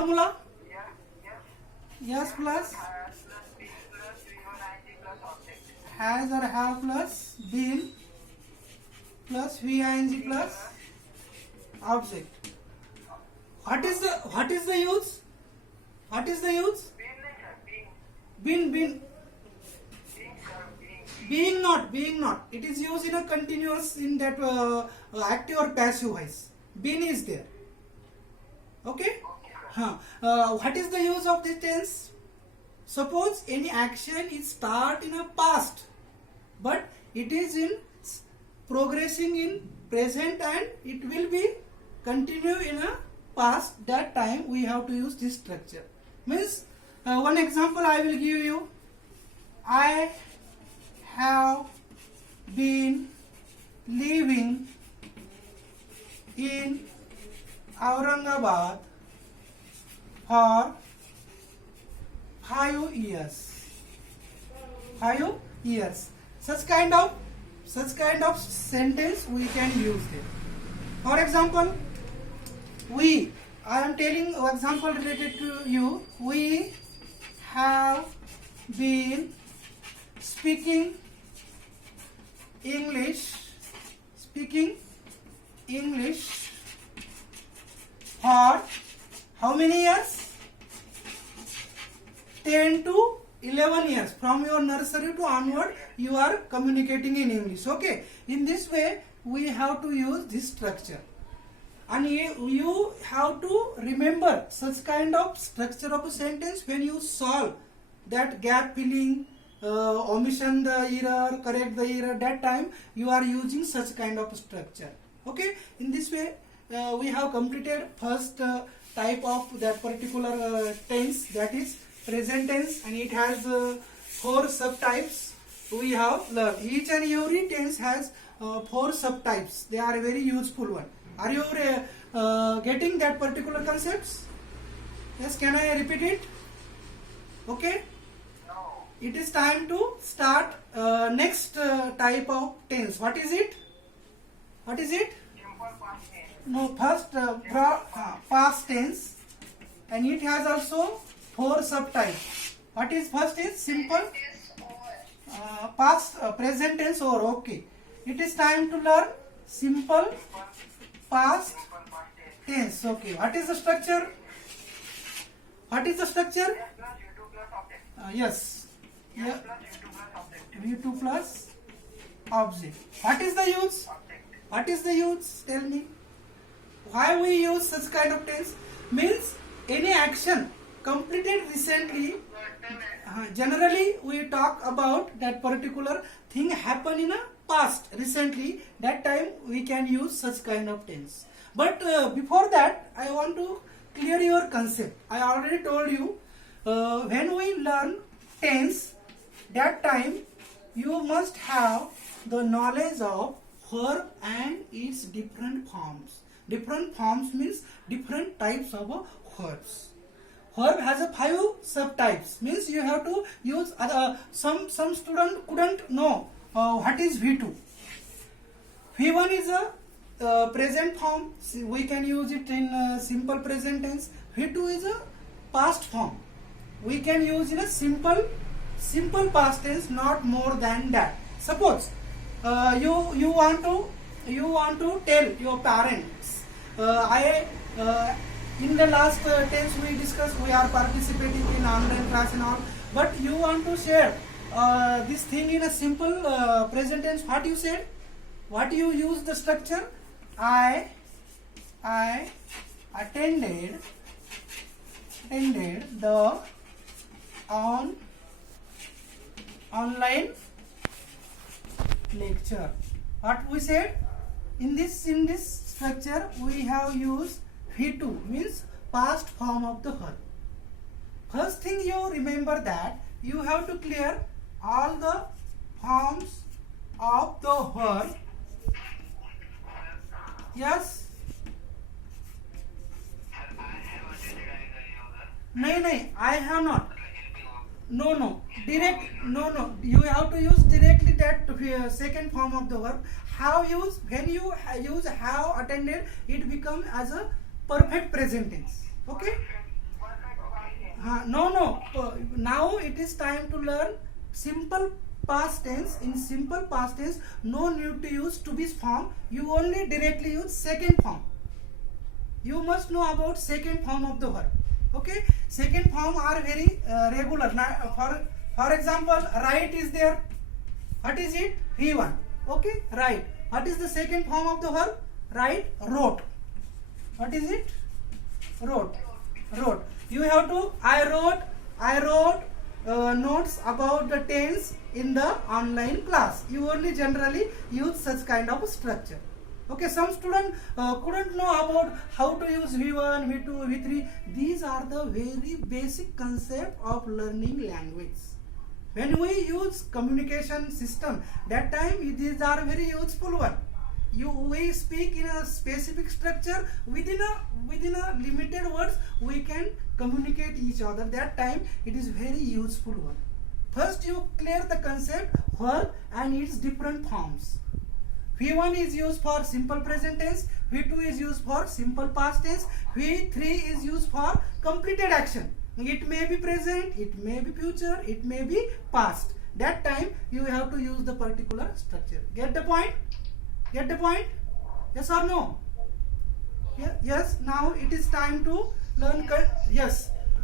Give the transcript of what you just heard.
formula? Yes plus has or have plus been plus VING plus object. What is the use? What is the use? Been being not. It is used in a continuous in that active or passive voice. Been is there. Okay. What is the use of this tense? Suppose any action is start in a past, but it is in progressing in present and it will be continue in a past. That time we have to use this structure. Means one example I will give you. I have been living in Aurangabad for 5 years. 5 years. Such kind of sentence we can use there. For example, I am telling an example related to you. We have been speaking English for how many years? 10 to 11 years. From your nursery to onward, you are communicating in English. Okay. In this way, we have to use this structure. And you have to remember such kind of structure of a sentence when you solve that gap filling, omission the error, correct the error. That time you are using such kind of structure. Okay. In this way, we have completed first type of that particular tense, that is present tense, and it has 4 subtypes. We have learned each and every tense has 4 subtypes. They are a very useful one. Are you getting that particular concepts? Yes, can I repeat it? Okay. It is time to start next type of tense. What is it? No, first past tense, and it has also 4 subtypes. What is first is simple past present tense or okay. It is time to learn simple past tense. Okay. What is the structure? Yes. Yeah. V2 plus object. What is the use? Tell me. Why we use such kind of tense? Means any action completed recently. Generally, we talk about that particular thing happened in a past recently. That time we can use such kind of tense. But before that, I want to clear your concept. I already told you when we learn tense, that time you must have the knowledge of verb and its different forms. Different forms means different types of verbs. Verb has a 5 subtypes. Means you have to use some student couldn't know what is V2. V1 is a present form. We can use it in simple present tense. V2 is a past form. We can use in a simple past tense, not more than that. Suppose you want to tell your parents, in the last tense we discussed, we are participating in online class and all, but you want to share this thing in a simple present tense. What you said? What you use the structure? I attended the online lecture. What we said? In this structure we have used V2, means past form of the verb. First thing you remember that you have to clear all the forms of the verb. Yes. No, I have not. No. Direct. No. You have to use directly that second form of the verb. Have used, when you use have attended, it becomes as a perfect present tense. Okay. is time to learn simple past tense. In simple past tense, no need to use to be form. You only directly use second form. You must know about second form of the verb. Okay, second form are very regular. Now, for example, write is there. What is it? V1. Okay, write. What is the second form of the verb? Write, wrote. What is it? Wrote. Wrote. You have to. I wrote notes about the tense in the online class. You only generally use such kind of structure. Okay, some students couldn't know about how to use V1, V2, V3. These are the very basic concept of learning language. When we use communication system, that time these are very useful one. We speak in a specific structure, within a limited words we can communicate each other. That time it is very useful one. First you clear the concept verb and its different forms. V1 is used for simple present tense, V2 is used for simple past tense, V3 is used for completed action. It may be present, it may be future, it may be past. That time you have to use the particular structure. Get the point? Get the point? Yes or no? Yeah, yes. Now it is time to learn. Yes.